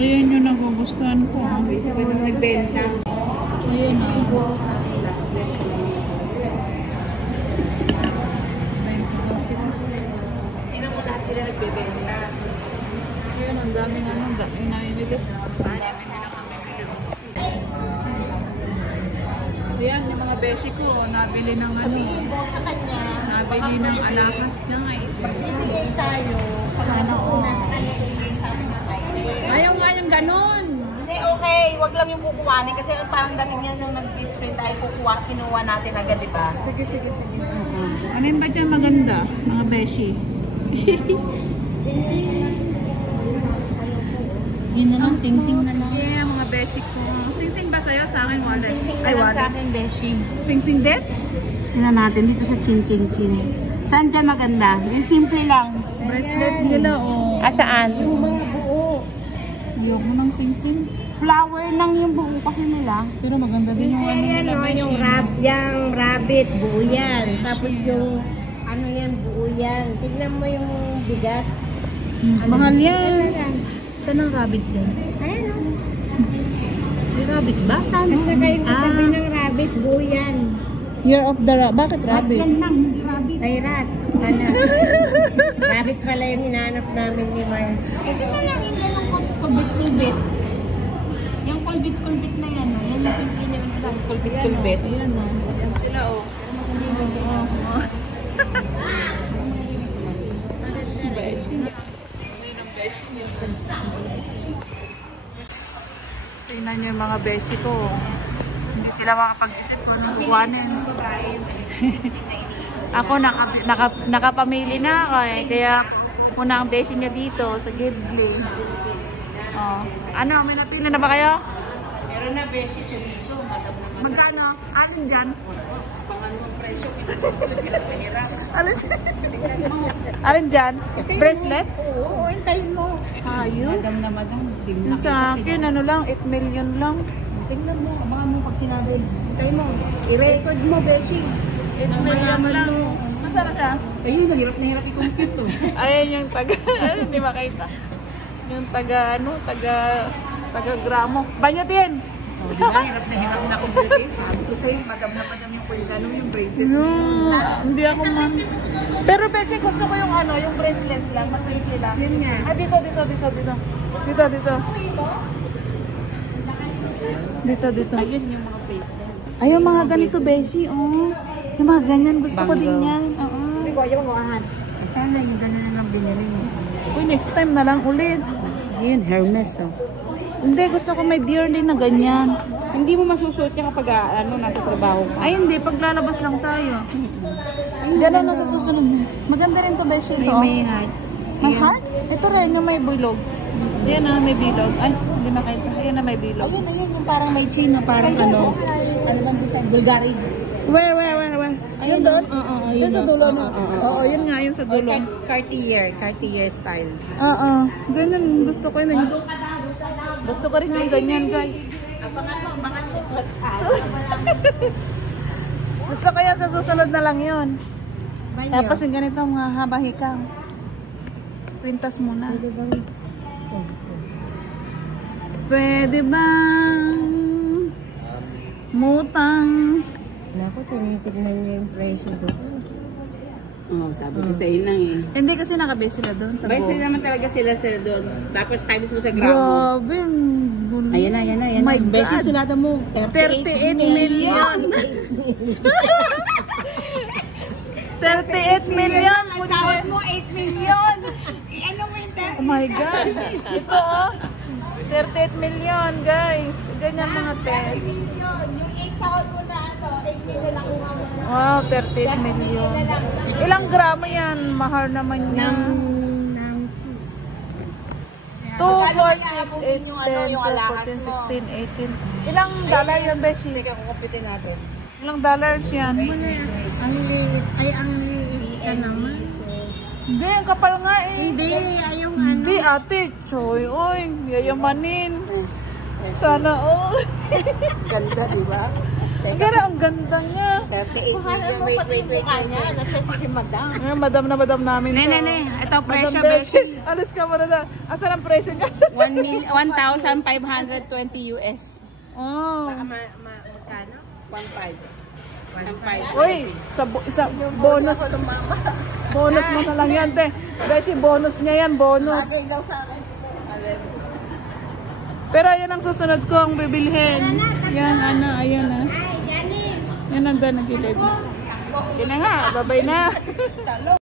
Ayan yung nagugustuhan ko. Nagbenta. Ayan na. Ina mo lahat sila nagbebenta. Ayan, ang daming ano, namimili. Ayan, yung mga beshi ko, nabili ng ano. Sa kanya. Nabili ng alahas niya guys. Magbibigay tayo. Sana all. Ayaw Ayaw nga yung ganon. Hindi, okay. Wag lang yung kukuhanin kasi parang dating yan nung nag-beach print tayo kinuha natin agad, di ba? Sige. Ano yung ba dyan maganda? Mga beshi. Yun na lang, ting-sing na lang. Yeah, mga beshi ko. Sing-sing ba sa'yo? Sa akin, wallet. Ay, sa akin, Beshi. Sing-sing din? Tingnan natin dito sa chin-chin-chin. Saan dyan maganda? Yung simple lang. Bracelet nila, oh. Saan? Yung mga buo. Ayoko ng sing-sing. Flower lang yung buo kasi nila. Pero maganda din yung ano nila. Yung rabbit, buo yan. Tapos yung, ano yan, buo yan. Tignan mo yung bigat. Mahal yan. Saan ang rabbit dyan? Ayan o. May rabbit ba? At saka yung katabi ng rabbit, buo yan. Year of the rabbit. Bakit rabbit? Ay, rat. Ano? Rabbit pala yung hinahanap namin ni Mars. Ito na lang yung ganong kulbit-kulbit. Yung kulbit-kulbit na yan. Yan yung simple nyo yung isang kulbit-kulbit. Ayan o. Ayan sila o. Tingnan niyo yung mga beshi ko. Hindi sila makapag-isip kung anong kukuhanin. Ako nakapamili na ako eh. Kaya muna ang beshi niya dito sa Ghibli. Oh. Ano, may napili na ba kayo? Meron na beshi siya dito. Magkano? Alin dyan? Panganong presyo. Alin dyan? Bracelet? Oo, hintayin mo. Ayun. Madam na madam. Yung sa akin, ano lang, 8 million lang. Tingnan mo, abangan mo pag sinabi. Hintayin mo. I-record mo, beshi. 8 million lang. Masarap ka? Ayun, hirap na hirap i-compute to. Ayan yung taga, hindi makita. Yung taga, ano, taga gramo. Banyo din! Oh, diba? Hirap na compute. Sabi ko sa'yo, madam yung pwedano yung bracelet. Hindi ako man. Pero Beshi, gusto ko yung ano, yung bracelet lang, mas simple lang. Yun nga. Ah, dito. Dito. Ayun yung mga bracelet. Ay, yung mga ganito, Beshi, oh. Yung mga ganyan, gusto ko din yan. Oo. Hindi ko, ayaw mo ahan. Sana yung gano'n na lang binili mo. Uy, next time na lang ulit. Ayun, Hermes, oh. Hindi, gusto ko may deer din na ganyan. Hindi mo masusuot niya kapag nasa trabaho ka. Ay, hindi. Paglalabas lang tayo. Diyan na nasa susunod. Maganda rin to, Beshi. Ito, oh. May heart. May heart? Ito rin, yung may bilog. Ayan na, may bilog. Ay, hindi makita. Ayan na, may bilog. Ayun, yung parang may chain na parang ano. Ano bang design? Bulgari. Where? Ayun doon? Yun sa dulo, no? Oo, yun nga, yun sa dulo. Cartier style. Oo, ganyan. Gusto ko yun. Gusto ko rin yung ganyan, guys. Abangan mo. Gusto ko yan sa susunod na lang yun. Tapos yung ganito, mga haba-hikang. Kwintas muna. Pwede bang mutang? Naku, tinitignan niya yung presyo doon. Oo, sabi ko sa inang eh. Hindi kasi nakabase sila doon sa Base Go. naman talaga sila doon. Tapos times mo sa gramo. Grabe. Ayan na. My Base God. sulatan mo. 38 million. 38 million. Ang sahod mo, 8 million. Ano mo yung 38? Oh my God. Ito oh. 38 million, guys. Ganyan mga 10. Yung 8 sahod mo na 8 million ang kuha mo na. Wow, 38 million. Ilang gramo yan? Mahal naman yan. 2, 4, 6, 8, 10, 12, 14, 16, 18. Ilang dollar yan, Beshi? Teka, kukumpitin natin. Ilang dollars yan? Ang liit. Ay, ang liit ka naman. Hindi, ang kapal nga eh. Hindi, ayaw nga. Hindi, ate. Choy, oy. Yayamanin. Sana all. Ganda, di ba? Pero ang ganda niya. 38 million. Wait. Nasa si Madam. Madam na madam namin to. Ne. Ito presyo, Madam beshi. Beshi. Alis ka muna na. Asan ang presyo niya? 1,520 US. Oh. Magkano? 1,500. Uy, isa bonus. Bonus mo na lang yan, te. Beshi, bonus niya yan, bonus. Bagay daw sa akin. Pero ayan ang susunod ko ang bibilhin. Yan, ayan na. Yan ang nagilid. Yan na nga, babay na.